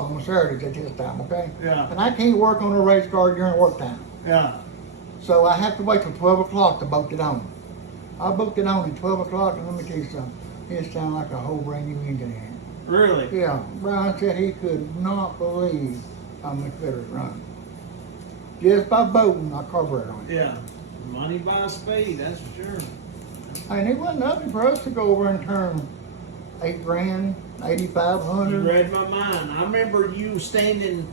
on Saturdays at this time, okay? Yeah. And I can't work on a race car during work time. Yeah. So I have to wait till 12 o'clock to book it on. I booked it on at 12 o'clock, and let me tell you something. It sounded like a whole brand new engine in it. Really? Yeah, Brian said he could not believe how much better it run. Just by boating, I carbureted on it. Yeah. Money buys speed, that's for sure. And it wasn't nothing for us to go over and turn 8 grand, 8,500. You read my mind. I remember you standing,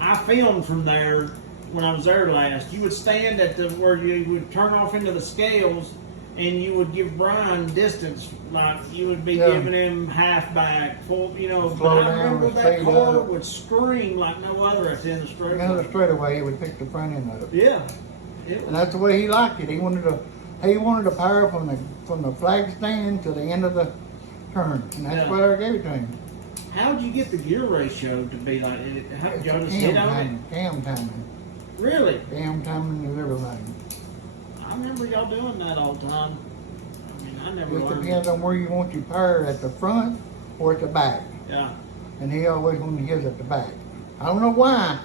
I filmed from there when I was there last. You would stand at the, where you would turn off into the scales and you would give Brian distance, like you would be giving him half back, full, you know. But I remember that car would scream like no other at the end of the straightaway. Another straightaway, it would pick the front end of it. Yeah. And that's the way he liked it. He wanted to power from the flag stand to the end of the turn, and that's what I gave it to him. How did you get the gear ratio to be like? How did y'all just hit on it? Cam timing. Really? Cam timing is everything. I remember y'all doing that all the time. I mean, I never learned. It depends on where you want your power, at the front or at the back. Yeah. And he always wanted his at the back. I don't know why,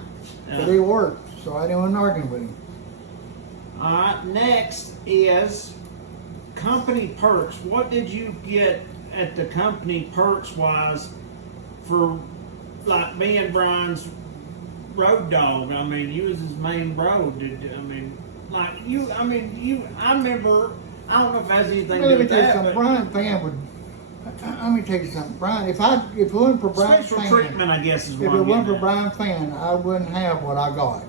but it worked, so I didn't argue with him. All right, next is company perks. What did you get at the company perks wise for like being Brian's road dog? I mean, you was his main road. I remember, I don't know if it has anything to do with that. Brian FANN would, let me tell you something, Brian, if it wasn't for Brian special FANN, treatment, I guess is what if it wasn't for Brian FANN, I wouldn't have what I got.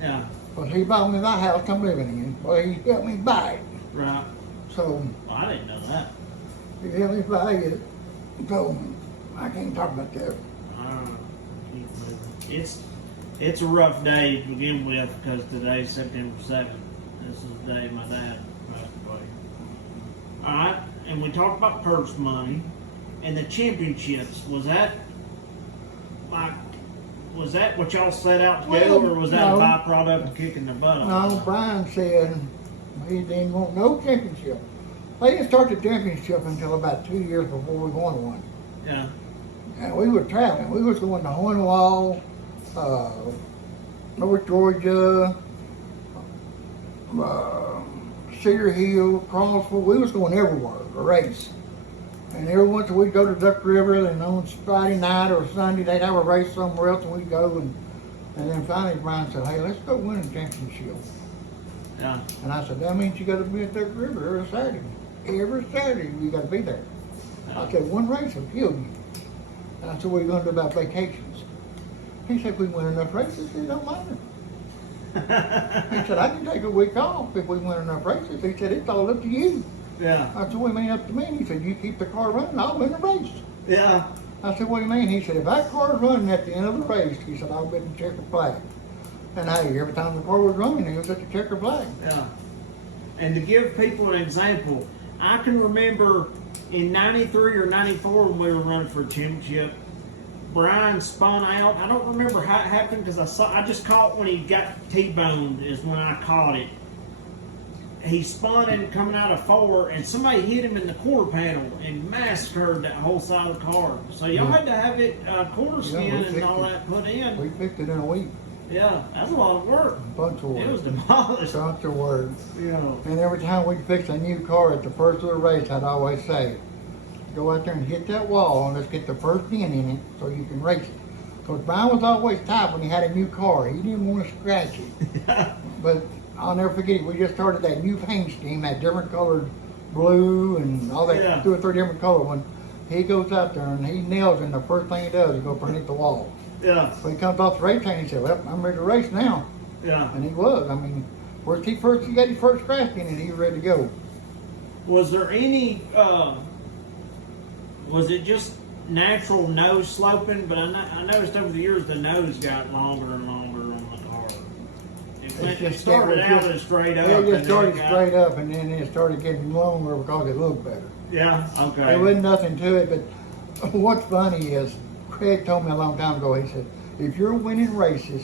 Yeah. Because he bought me that house I'm living in. Well, he helped me buy it. Right. So. Well, I didn't know that. He helped me buy it. So, I can't talk about that. It's a rough day to begin with because today's September 7th. This is the day my dad passed away. Alright, and we talked about purse money and the championships. Was that what y'all set out to do, or was that a byproduct of kicking the butt? No, Brian said he didn't want no championship. They didn't start the championship until about 2 years before we won one. Yeah. And we were traveling. We was going to Hornwall, North Georgia, Cedar Hill, Crossville. We was going everywhere to race. And every once we'd go to Duck River, and on Friday night or Sunday they'd have a race somewhere else, and we'd go. And then finally Brian said, "Hey, let's go win a championship." Yeah. And I said, "That means you got to be at Duck River every Saturday. Every Saturday you got to be there." Yeah. I said, "One race will kill you." And I said, "What are you going to do about vacations?" He said, "If we win enough races, it don't matter." He said, "I can take a week off if we win enough races." He said, "It's all up to you." Yeah. I said, "What do you mean up to me?" He said, "You keep the car running, I'll win the race." Yeah. I said, "What do you mean?" He said, "If that car's running at the end of the race," he said, "I'll bet the checker flag." And hey, every time the car was running, he was at the checker flag. Yeah. And to give people an example, I can remember in 93 or 94 when we were running for a championship, Brian spun out. I don't remember how it happened because I just caught when he got T-boned is when I caught it. He spun in coming out of 4, and somebody hit him in the quarter panel and massacred that whole side of the car. So y'all had to have it quarter skin and all that put in. We fixed it in a week. Yeah, that's a lot of work. A bunch of work. It was demolished. A bunch of work. Yeah. And every time we'd fix a new car at the first of the race, I'd always say, "Go out there and hit that wall, and let's get the first dent in it so you can race it." Because Brian was always tight when he had a new car. He didn't want to scratch it. But I'll never forget it. We just started that new paint scheme, that different colored blue and all that, 2 or 3 different color one. He goes out there and he nails it, and the first thing he does is go paint the wall. Yeah. So he comes off the race train and he said, "Well, I'm ready to race now." Yeah. And he was. I mean, he got his first scratch in and he was ready to go. Was there any, was it just natural nose sloping? But I noticed over the years the nose got longer and longer on the car. It started out as straight up. It just started straight up, and then it started getting longer because it looked better. Yeah, okay. There wasn't nothing to it, but what's funny is, Craig told me a long time ago, he said, "If you're winning races,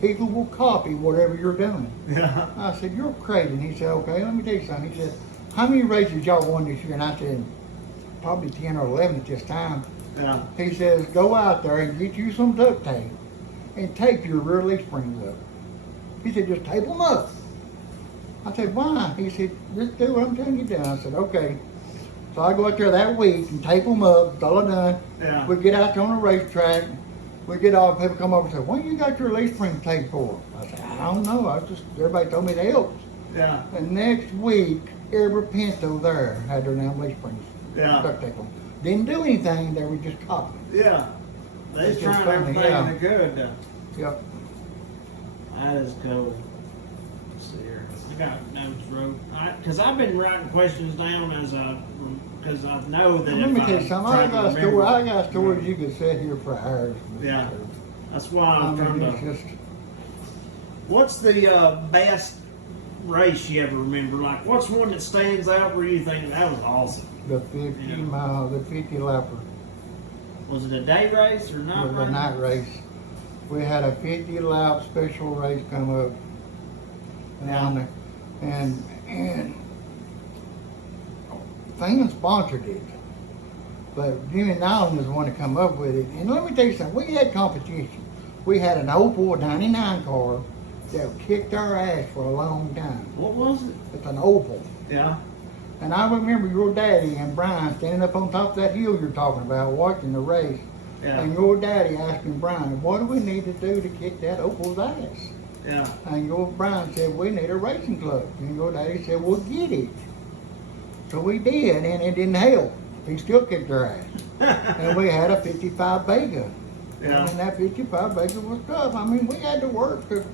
people will copy whatever you're doing." Yeah. I said, "You're crazy." And he said, "Okay, let me tell you something." He said, "How many races y'all won this year?" And I said, "Probably 10 or 11 at this time." Yeah. He says, go out there and get you some duct tape and tape your rear leaf springs up. He said, just tape them up. I said, why? He said, just do what I'm telling you to do. I said, okay. So I go out there that week and tape them up. That's all I done. Yeah. We get out there on the racetrack. We get all people come over and say, when you got your leaf spring taped for? I said, I don't know. Everybody told me it helps. Yeah. And next week, every Pinto there had their damn leaf springs. Yeah. Duct tape them. Didn't do anything. They were just copying. Yeah. They're It's trying just funny, everything yeah. they could. Yep. That is cool. Let's see here. I got notes wrote. Because I've been writing questions down because I know that Let if me tell you something. try I to got remember- stories you could sit here for hours. Yeah. That's why I'm I trying mean, to. it's just What's the best race you ever remember? Like, what's one that stands out where you think that was awesome? the 50 mile, the 50 lapper. Was it a day race or not? Was a night race. We had a 50 lap special race come up down there, and FANN sponsored it, but Jimmy Nolan was the one to come up with it. And let me tell you something, we had competition. We had an Opel 99 car that kicked our ass for a long time. What was it? It's an Opel. Yeah. And I remember your daddy and Brian standing up on top of that hill you're talking about, watching the race. Yeah. And your daddy asking Brian, what do we need to do to kick that Opel's ass? Yeah. And your Brian said, we need a racing club. And your daddy said, we'll get it. So we did, and it didn't help. He still kicked our ass. And we had a 55 Vega. Yeah. And that 55 Vega was tough. I mean, we had to work to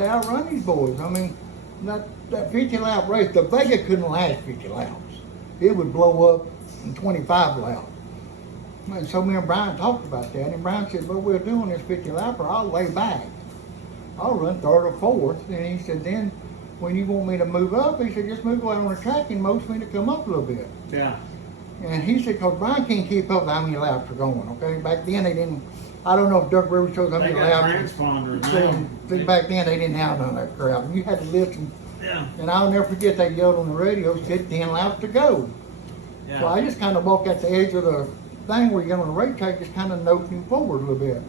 outrun these boys. I mean, that 50 lap race, the Vega couldn't last 50 laps. It would blow up in 25 laps. And so me and Brian talked about that, and Brian said, well, we're doing this 50 lapper, I'll lay back. I'll run third or fourth. And he said, then when you want me to move up, he said, just move out on the track and most me to come up a little bit. Yeah. And he said, because Brian can't keep up with how many laps are going, okay? Back then they didn't, I don't know if Doug Rivers shows how They many got laps. transponders now. See, back then they didn't have none of that crap. And you had to listen. Yeah. And I'll never forget they yelled on the radio, said 10 laps to go. Yeah. So I just kind of walked at the edge of the thing where you get on the racetrack, just kind of nudging forward a little bit.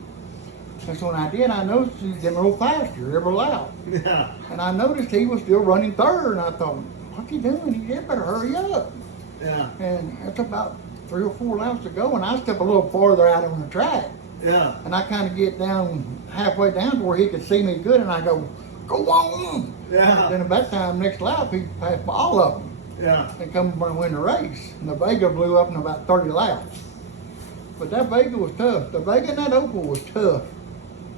And so when I did, I noticed he was getting a little faster every lap. Yeah. And I noticed he was still running third, and I thought, what's he doing? He better hurry up. Yeah. And it's about 3 or 4 laps to go, and I step a little farther out on the track. Yeah. And I kind of get down, halfway down to where he could see me good, and I go on. Yeah. Then at that time, next lap, he passed by all of them. Yeah. And come and win the race. And the Vega blew up in about 30 laps. But that Vega was tough. The Vega and that Opel was tough.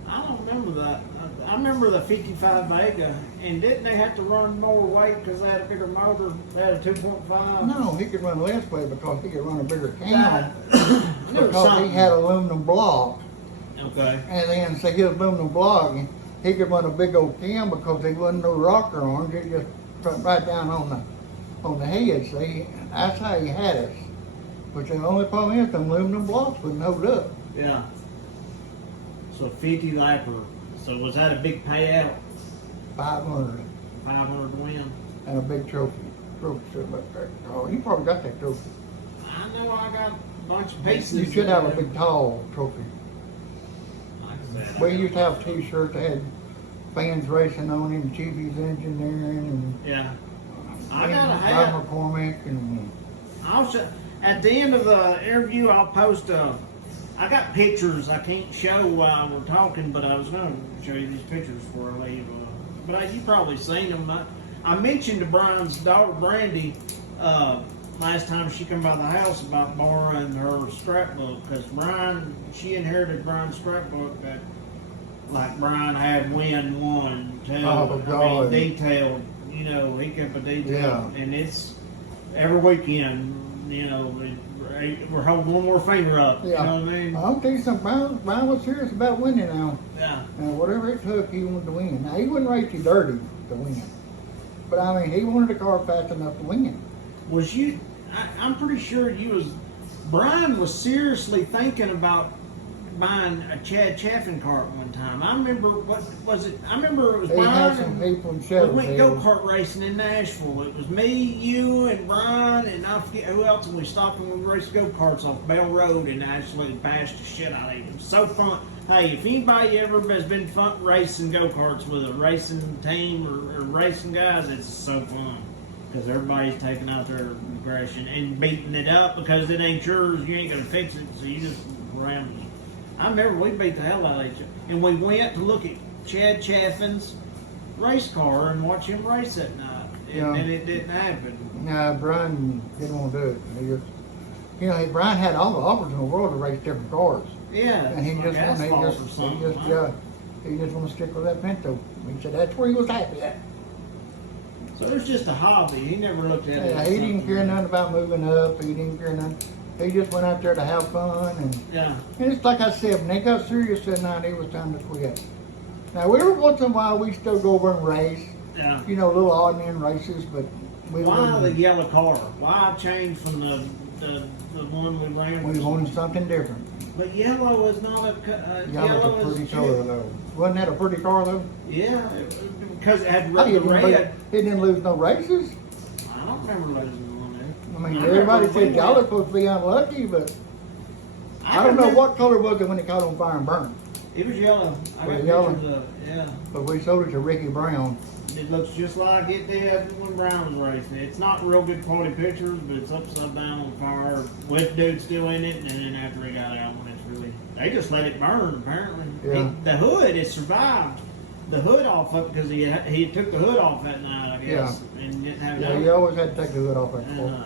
I don't remember that. I remember the 55 Vega, and didn't they have to run more weight because they had a bigger motor? They had a 2.5. No, he could run less weight because he could run a bigger cam. There was Because he something. had aluminum block. Okay. And then, say his aluminum block, and he could run a big old cam because there wasn't no rocker arms. It just went right down on the head. See, that's how he had us. But the only problem is the aluminum blocks wouldn't hold up. Yeah. So 50 lapper. So was that a big payout? 500 500 win. and a big trophy. Sitting back there. Oh, you probably got that trophy. I know I got a bunch of pieces. You should have a big tall trophy. Like I said, We used to have T-shirts that had fans racing on it, and Chiefy's engineering, and Yeah. I got a Randy hat. McCormick, and I'll show, at the end of the interview, I'll post I got pictures I can't show while we're talking, but I was going to show you these pictures before I leave. But you probably seen them. I mentioned to Brian's daughter, Brandy, last time she come by the house about borrowing her scrapbook, because she inherited Brian's scrapbook that, like, Brian had win 1, 2, Oh, God. detailed, he kept a detail, Yeah. and it's every weekend, we're holding one more finger up, yeah. you know what I mean? I'll tell you something, Brian was serious about winning now. Yeah. And whatever it took, he wanted to win. Now, he wouldn't race you dirty to win. But, I mean, he wanted the car fast enough to win. Was I'm pretty sure Brian was seriously thinking about buying a Chad Chaffin cart one time. I remember, what was it? I remember it was He had Brian some and people in we Shelbyville. went go-kart racing in Nashville. It was me, you, and Brian, and I forget who else, and we stopped and we raced go-karts off Bell Road and actually bashed the shit out of it. It was so fun. Hey, if anybody ever has been fun racing go-karts with a racing team or racing guys, it's so fun. Because everybody's taking out their aggression and beating it up because it ain't yours. You ain't going to fix it, so you just ram it. I remember we beat the hell out of each other. And we went to look at Chad Chaffin's race car and watch him race that night. And it didn't happen. Nah, Brian didn't want to do it. He just, you know, Brian had all the offers in the world to race different cars. Yeah, And he just wanted, he just want to stick with that Pinto. He said that's where he was happy at. So it was just a hobby. He never looked at it. Yeah, as he didn't care something. nothing about moving up. He didn't care nothing. He just went out there to have fun. Yeah. And it's like I said, when they got serious that night, it was time to quit. Now, every once in a while, we still go over and race. Yeah. You know, little odd man races, but we Why the wouldn't. yellow car? Why change from the one we ran? We wanted something different. But yellow is not a Yellow's a pretty color, though. Wasn't that a pretty car, though? Yeah, because it had Hey, the red. It didn't lose no races. I don't remember losing one there. I mean, I everybody remember said we y'all are went- supposed to be unlucky, but I don't know remember- what color was it when it caught on fire and burned. It was yellow. I Was got it yellow? pictures of it. Yeah. But we sold it to Ricky Brown. It looks just like it did when Brown was racing. It's not real good quality pictures, but it's upside down on fire with dude still in it, and then after he got out, when it's really, they just let it burn apparently. Yeah. The hood, it survived the hood off of it because he took the hood off that night, I guess, and didn't have it Yeah, on. you always had to take the hood off that car.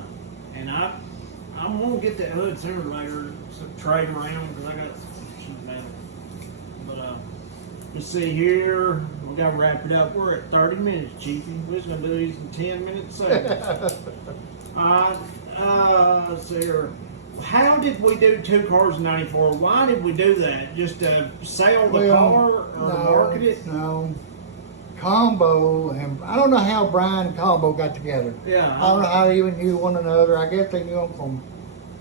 And I'm gonna get that hood sooner or later, so trade around because I got sheet metal. But let's see here. We gotta wrap it up. We're at 30 minutes, Chiefy. We're just gonna do these in 10 minutes segments. Let's see here. How did we do two cars in '94? Why did we do that? Just to sell the car or market it? No. Combo, and I don't know how Brian and Combo got together. Yeah. I don't know how they even knew one another. I guess they knew them from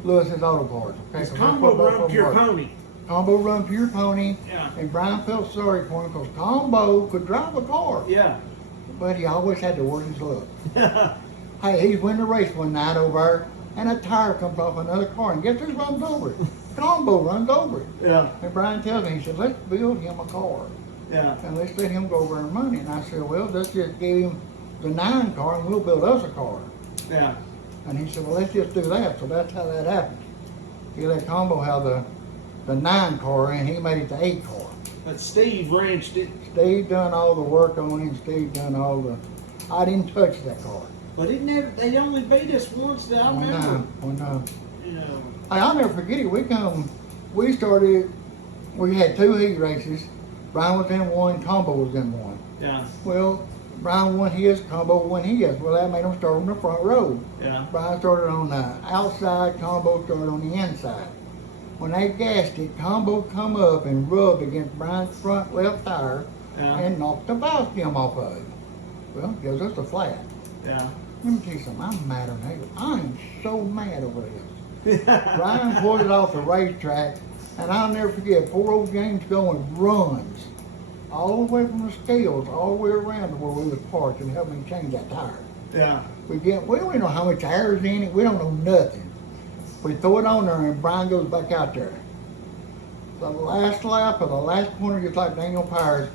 Lewis's Auto Parts. Okay, It's 'cause Combo that's what run both Pure of them were. Pony. Combo run Pure Pony, Yeah. and Brian felt sorry for him because Combo could drive a car, Yeah. but he always had to work his luck. Hey, he's winning a race one night over there, and a tire comes off another car, and guess who runs over it? Combo runs over it. Yeah. And Brian tells me, he said, let's build him a car, Yeah. and let's let him go over and money. And I said, well, let's just give him the 9 car, and we'll build us a car. Yeah. And he said, well, let's just do that. So that's how that happened. He let Combo have the 9 car, and he made it the 8 car. But Steve wrenched it. Steve done all the work on him. Steve done all the. I didn't touch that car. But it never. They only beat us once. That I One remember. time. One time. You know. Hey, I'll never forget it. We started. We had 2 heat races. Brian was in one. Combo was in one. Yeah. Well, Brian won his. Combo won his. Well, that made them start on the front row. Yeah. Brian started on the outside. Combo started on the inside. When they gassed it, Combo come up and rubbed against Brian's front left tire Yeah. and knocked the valve stem off of it. Well, it gives us a flat. Yeah. Let me tell you something, I'm mad on him. I am so mad over this. Brian pulled it off the racetrack, and I'll never forget, poor old James going runs all the way from the scales, all the way around to where we was parked and helped me change that tire. Yeah. We don't even know how much air is in it, we don't know nothing. We throw it on there and Brian goes back out there. The last lap of the last corner, just like Daniel Powers,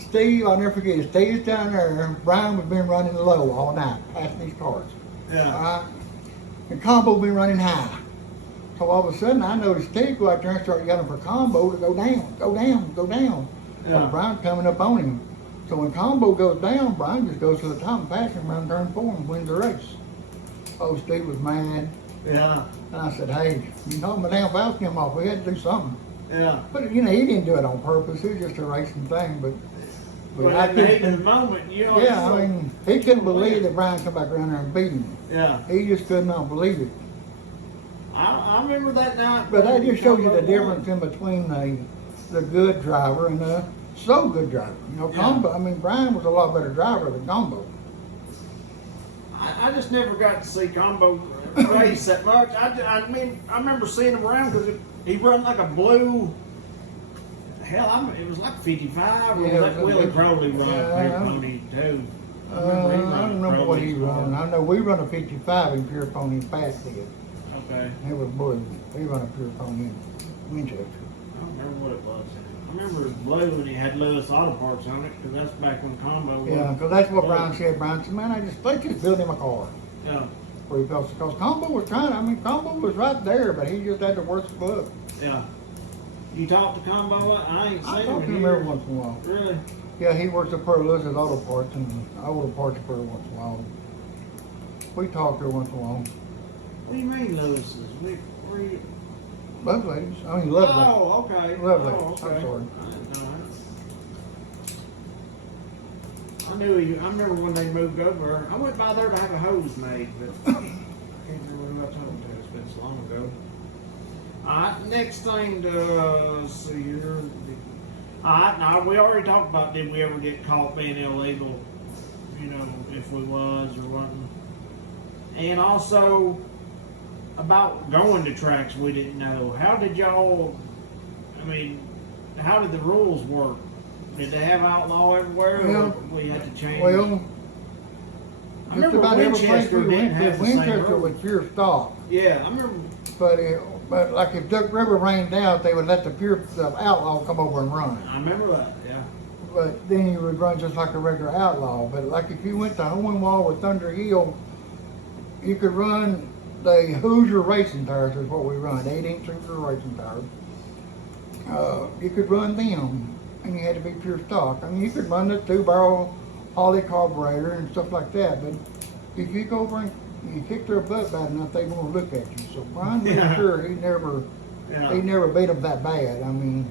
Steve, I'll never forget, Steve's down there, Brian was been running low all night, passing these cars. Yeah. Alright? And Combo been running high. So all of a sudden I noticed Steve go out there and start yelling for Combo to go down, go down, go down. Yeah. And Brian's coming up on him. So when Combo goes down, Brian just goes to the top and passes him around turn 4 and wins the race. Oh, Steve was mad. Yeah. And I said, hey, you knocked my damn valve stem off, we had to do something. Yeah. But you know, he didn't do it on purpose, it was just a racing thing, but But I in the heat of the couldn't, moment, you know. yeah, I mean, he couldn't believe that Brian come back around there and beat him. Yeah. He just could not believe it. I remember that night. But that just shows you the difference in between the good driver and the so good driver. You know, Yeah. Combo, I mean, Brian was a lot better driver than Combo. I just never got to see Combo race that much. I mean, I remember seeing him around because he run like a blue hell, it was like 55, or Yeah, was that Willie Crowley run yeah, a pure pony too? I don't remember what he run. I know we run a 55 in pure pony and Pat did. Okay. It was Blue. He run a pure pony in Winchester. I don't remember what it was. I remember it was blue and he had Lewis Auto Parts on it, because that's back when Combo was. Yeah, because that's what blue. Brian said. Brian said, man, let's just build him a car. Yeah. Where he felt, because Combo was Combo was right there, but he just had the worst book. Yeah. You talked to Combo? I ain't I seen talk to him him here. every once in a while. Really? Yeah, he works at Pearl Lewis's Auto Parts and Auto Parts for every once in a while. We talk every once in a while. What do you mean, Lewis's? Where you? Love ladies. I mean, love ladies. Oh, okay. Love Oh, ladies. okay. I'm sorry. I didn't know that. I knew I remember when they moved over. I went by there to have a hose made, but I can't remember what I told him to. It's been so long ago. Alright, next thing to see here. Alright, now we already talked about did we ever get caught being illegal, you know, if we was or wasn't. And also about going to tracks we didn't know. How did y'all, how did the rules work? Did they have Outlaw everywhere, or we had to change? Well, I just remember about every place Winchester we didn't went to, have the same Winchester rules. was pure stock. Yeah, I remember. But like if Duck River rained out, they would let the Outlaw come over and run. I remember that. Yeah. But then you would run just like a regular Outlaw. But like if you went to Hohenwald with Thunder Hill, you could run the Hoosier racing tires is what we run, 8-inch Hoosier racing tires. You could run them, and you had to be pure stock. I mean, you could run the 2-barrel Holly carburetor and stuff like that, but if you go over and you kick their butt bad enough, they won't look at you. So Brian made sure he never beat them that bad. I mean,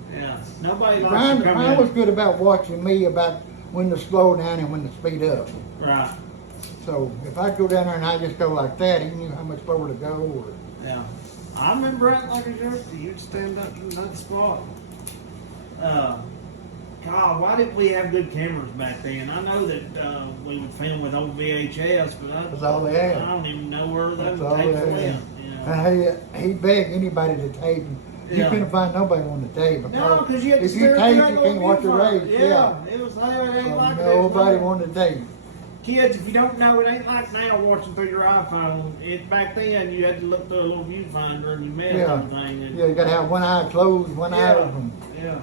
Nobody likes Brian, to come Brian in. was good about watching me about when to slow down and when to speed up. Right. So if I'd go down there and I just go like that, he knew how much slower to go. Or, Yeah. I remember acting like a jerk. You'd stand up in that spot. God, why didn't we have good cameras back then? I know that we would film with old VHS, but That's all they had. I don't even know where those That's all tapes they went. had. You know? And he begged anybody to tape. You Yeah. couldn't find nobody on the tape. No, because you had to if you stare tape, at you the can't watch the viewfinder. race. Yeah, it was there. It ain't So like nobody this. wanted to tape. Kids, if you don't know, it ain't like now watching through your iPhone. Back then, you had to look through a little viewfinder and you missed everything. And, Yeah, you gotta have one eye closed, one eye open. Yeah.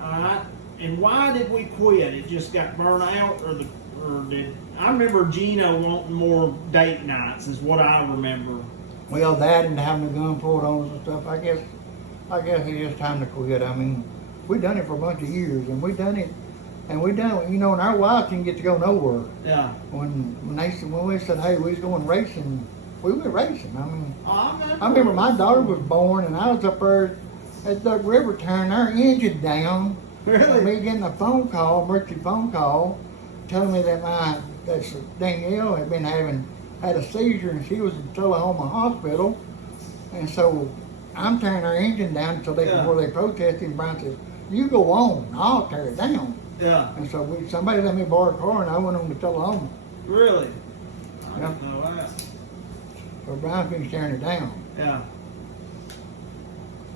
Alright. And why did we quit? It just got burnt out, or did I remember Gino wanting more date nights? Is what I remember. Well, that and having the gun pulled on us and stuff. I guess it's just time to quit. I mean, we done it for a bunch of years, and we done it, you know, and our wives didn't get to go nowhere. Yeah. When we said, hey, we was going racing, we went racing. I mean, Oh, I remember my daughter was born, and I was up there at Duck River tearing our engine down. Really? And me getting a phone call, emergency phone call, telling me that Danielle had a seizure and she was in Tullahoma Hospital. And so I'm tearing her engine down until before they protested. And Brian says, "You go on, I'll tear it down." Yeah. And so somebody let me borrow a car, and I went on to Tullahoma. Really? I Yeah. didn't know that. So Brian finished tearing it down. Yeah.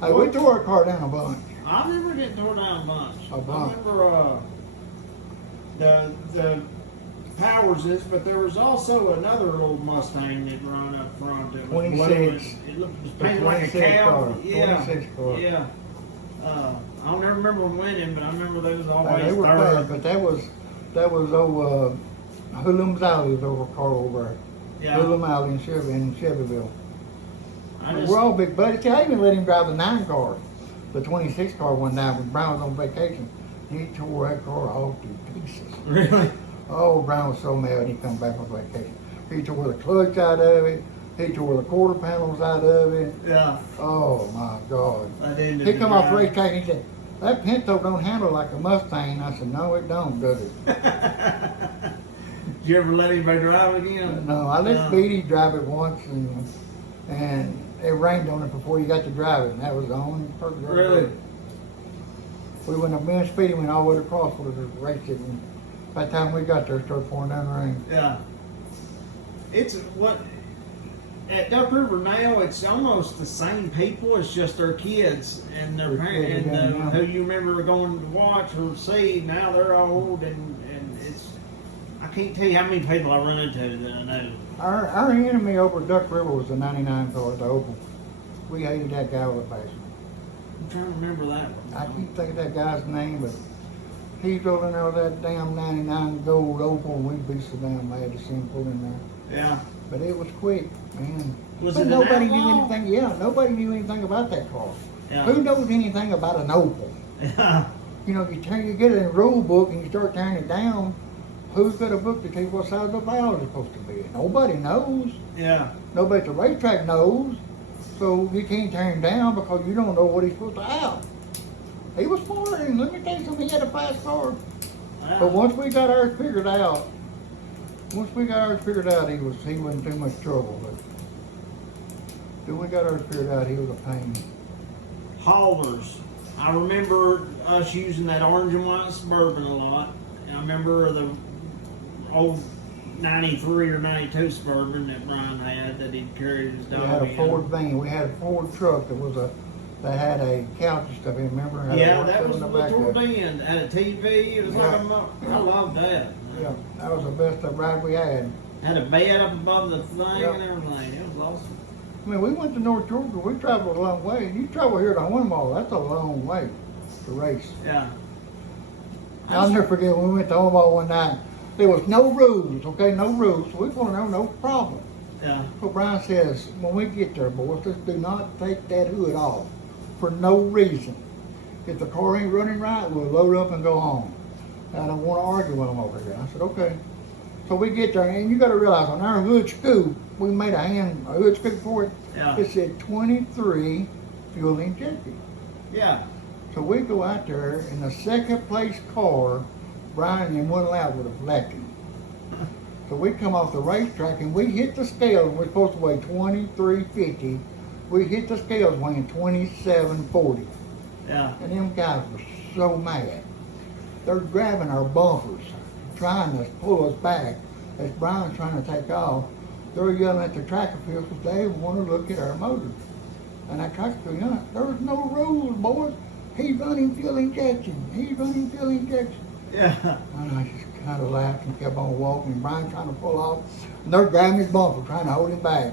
Hey, we tore our car down a bunch. I remember getting torn down a bunch. A bunch. I remember the Powerses, but there was also another old Mustang that run up front. That was 26. blue. It looked painted like a 26 cow. car. Yeah. 26 car. Yeah. I don't ever remember them winning, but I remember they was always They were third. bad, but that was old Hulum's Alley was over car over Yeah. Hulum Alley in Chevyville. I just, We're all big buddies. I even let him drive the 9 car, the 26 car one night when Brown was on vacation. He tore that car all to pieces. really? Oh, Brown was so mad when he come back from vacation. He tore the clutch out of it. He tore the quarter panels out of it. Yeah. Oh my God. That ended He the come off the drive. racetrack and he said, "That Pinto don't handle like a Mustang." I said, "No, it don't, does it?" Did you ever let anybody drive again? No, I let No. Speedy drive it once, and it rained on it before you got to drive it, and that was the only purpose. I Really? did. We went up, me and Speedy went all the way across for the race it, and by the time we got there, it started pouring down rain. Yeah. It's what at Duck River now, it's almost the same people. It's just their kids and their parents, and who you remember going to watch or see. Now they're old, and it's. I can't tell you how many people I run into that I know. Our enemy over at Duck River was the 99 car, the Opal. We hated that guy with a passion. I'm trying to remember that one. I can't think of that guy's name, but he drove in there with that damn 99 gold Opal, and we'd be so damn mad to see him pull in there. Yeah. But it was quick, man. Was but it an nobody knew Outlaw? anything. Yeah, nobody knew anything about that car. Yeah. Who knows anything about an Opal? Yeah. You know, you get it in a rule book and you start tearing it down. Who's got a book to tell you what size the valve is supposed to be? Nobody knows. Yeah. Nobody at the racetrack knows. So you can't tear him down because you don't know what he's supposed to have. He was smart, and let me tell you something, he had a fast car. Yeah. But once we got ours figured out, he wasn't too much trouble. But when we got ours figured out, he was a pain. Haulers. I remember us using that orange and white Suburban a lot. And I remember the old 93 or 92 Suburban that Brian had that he'd carried his dog We had a in. Ford van. We had a Ford truck that had a couch and stuff. You remember? Had a Yeah, work that tub was in the the back of it. end. Had a TV. It was like I loved that. Yeah, that was the best ride we had. Had a bed up above the thing Yeah. and everything. It was awesome. I mean, we went to North Georgia. We traveled a long way. You travel here to Omaha, that's a long way to race. Yeah. I'll never forget when we went to Omaha one night. There was no rules, okay, no rules. So we pulled there, no problem. Yeah. So Brian says, when we get there, boys, just do not take that hood off for no reason. If the car ain't running right, we'll load up and go home. I don't want to argue with them over here. I said, okay. So we get there, and you got to realize on our hood scoop, we made a hood scoop for it. Yeah. It said 23 fuel injected. Yeah. So we go out there in the second place car. Brian in one lap would have left him. So we come off the racetrack and we hit the scales. We're supposed to weigh 2350. We hit the scales weighing 2740. Yeah. And them guys were so mad. They're grabbing our bumpers, trying to pull us back as Brian's trying to take off. They're yelling at the track officials, they want to look at our motors. And that track official, you know, there was no rules, boys. He's running fuel injection. He's running fuel injection. Yeah. And I just kind of laughed and kept on walking. And Brian trying to pull off. And they're grabbing his bumper, trying to hold him back.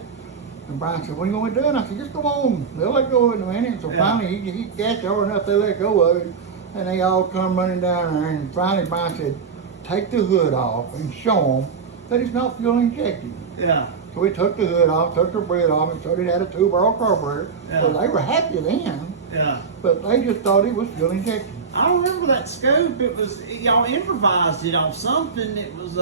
And Brian said, what are you going to do? And I said, just go on. They'll let go in a minute. So finally, he got there hard enough, they let go of it. And they all come running down there. And finally, Brian said, take the hood off and show them that it's not fuel injected. Yeah. So we took the hood off, took the bread off, and showed it had a 2-barrel carburetor. Yeah. So they were happy then. Yeah. But they just thought it was fuel injected. I don't remember that scoop. It was y'all improvised it off something. It was